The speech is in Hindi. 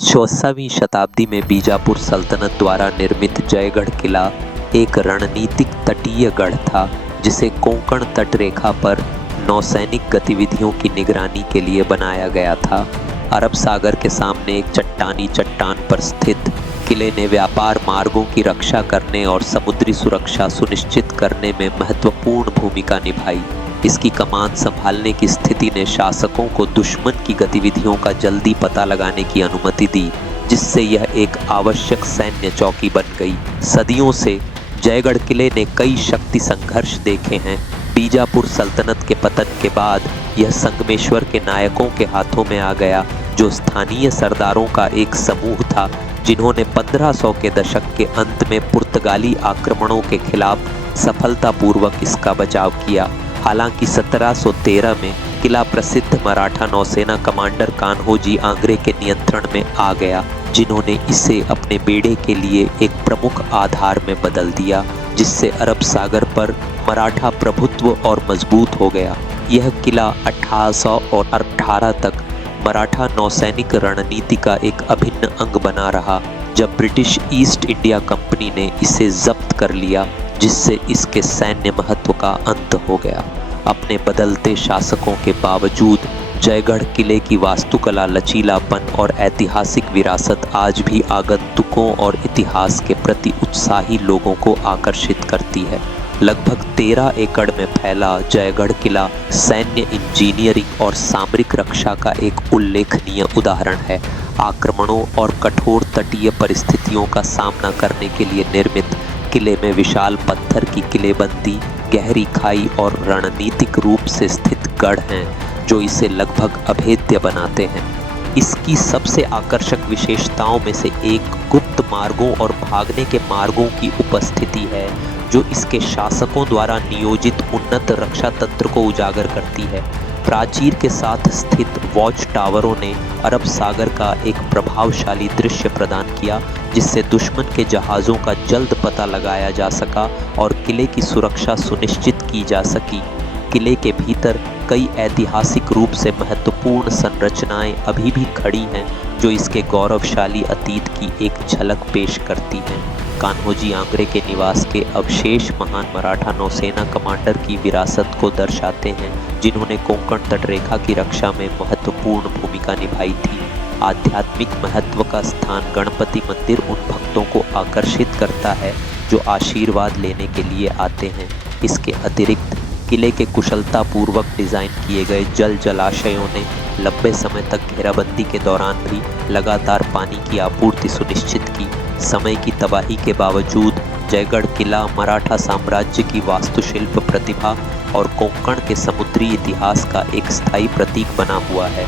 14वीं शताब्दी में बीजापुर सल्तनत द्वारा निर्मित जयगढ़ किला एक रणनीतिक तटीय गढ़ था जिसे कोंकण तट रेखा पर नौसैनिक गतिविधियों की निगरानी के लिए बनाया गया था। अरब सागर के सामने एक चट्टानी चट्टान पर स्थित किले ने व्यापार मार्गों की रक्षा करने और समुद्री सुरक्षा सुनिश्चित करने में महत्वपूर्ण भूमिका निभाई। इसकी कमान संभालने की स्थिति ने शासकों को दुश्मन की गतिविधियों का जल्दी पता लगाने की अनुमति दी, जिससे यह एक आवश्यक सैन्य चौकी बन गई। सदियों से जयगढ़ किले ने कई शक्ति संघर्ष देखे हैं। बीजापुर सल्तनत के पतन के बाद यह संगमेश्वर के नायकों के हाथों में आ गया, जो स्थानीय सरदारों का एक समूह था जिन्होंने 1500 के दशक के अंत में पुर्तगाली आक्रमणों के खिलाफ सफलतापूर्वक इसका बचाव किया। हालांकि 1713 में किला प्रसिद्ध मराठा नौसेना कमांडर कान्होजी आंग्रे के नियंत्रण में आ गया, जिन्होंने इसे अपने बेड़े के लिए एक प्रमुख आधार में बदल दिया, जिससे अरब सागर पर मराठा प्रभुत्व और मजबूत हो गया। यह किला 1818 तक मराठा नौसैनिक रणनीति का एक अभिन्न अंग बना रहा, जब ब्रिटिश ईस्ट इंडिया कंपनी ने इसे जब्त कर लिया, जिससे इसके सैन्य महत्व का अंत हो गया। अपने बदलते शासकों के बावजूद जयगढ़ किले की वास्तुकला, लचीलापन और ऐतिहासिक विरासत आज भी आगंतुकों और इतिहास के प्रति उत्साही लोगों को आकर्षित करती है। लगभग 13 एकड़ में फैला जयगढ़ किला सैन्य इंजीनियरिंग और सामरिक रक्षा का एक उल्लेखनीय उदाहरण है। आक्रमणों और कठोर तटीय परिस्थितियों का सामना करने के लिए निर्मित किले में विशाल पत्थर की किलेबंदी, गहरी खाई और रणनीतिक रूप से स्थित गढ़ हैं, जो इसे लगभग अभेद्य बनाते हैं। इसकी सबसे आकर्षक विशेषताओं में से एक गुप्त मार्गों और भागने के मार्गों की उपस्थिति है, जो इसके शासकों द्वारा नियोजित उन्नत रक्षा तंत्र को उजागर करती है। प्राचीर के साथ स्थित वॉच टावरों ने अरब सागर का एक प्रभावशाली दृश्य प्रदान किया, जिससे दुश्मन के जहाज़ों का जल्द पता लगाया जा सका और किले की सुरक्षा सुनिश्चित की जा सकी। किले के भीतर कई ऐतिहासिक रूप से महत्वपूर्ण संरचनाएं अभी भी खड़ी हैं, जो इसके गौरवशाली अतीत की एक झलक पेश करती हैं। कान्होजी आंग्रे के निवास के अवशेष महान मराठा नौसेना कमांडर की विरासत को दर्शाते हैं, जिन्होंने कोंकण तटरेखा की रक्षा में महत्वपूर्ण भूमिका निभाई थी। आध्यात्मिक महत्व का स्थान गणपति मंदिर उन भक्तों को आकर्षित करता है जो आशीर्वाद लेने के लिए आते हैं। इसके अतिरिक्त किले के कुशलतापूर्वक डिज़ाइन किए गए जल जलाशयों ने लंबे समय तक घेराबंदी के दौरान भी लगातार पानी की आपूर्ति सुनिश्चित की। समय की तबाही के बावजूद जयगढ़ किला मराठा साम्राज्य की वास्तुशिल्प प्रतिभा और कोंकण के समुद्री इतिहास का एक स्थायी प्रतीक बना हुआ है।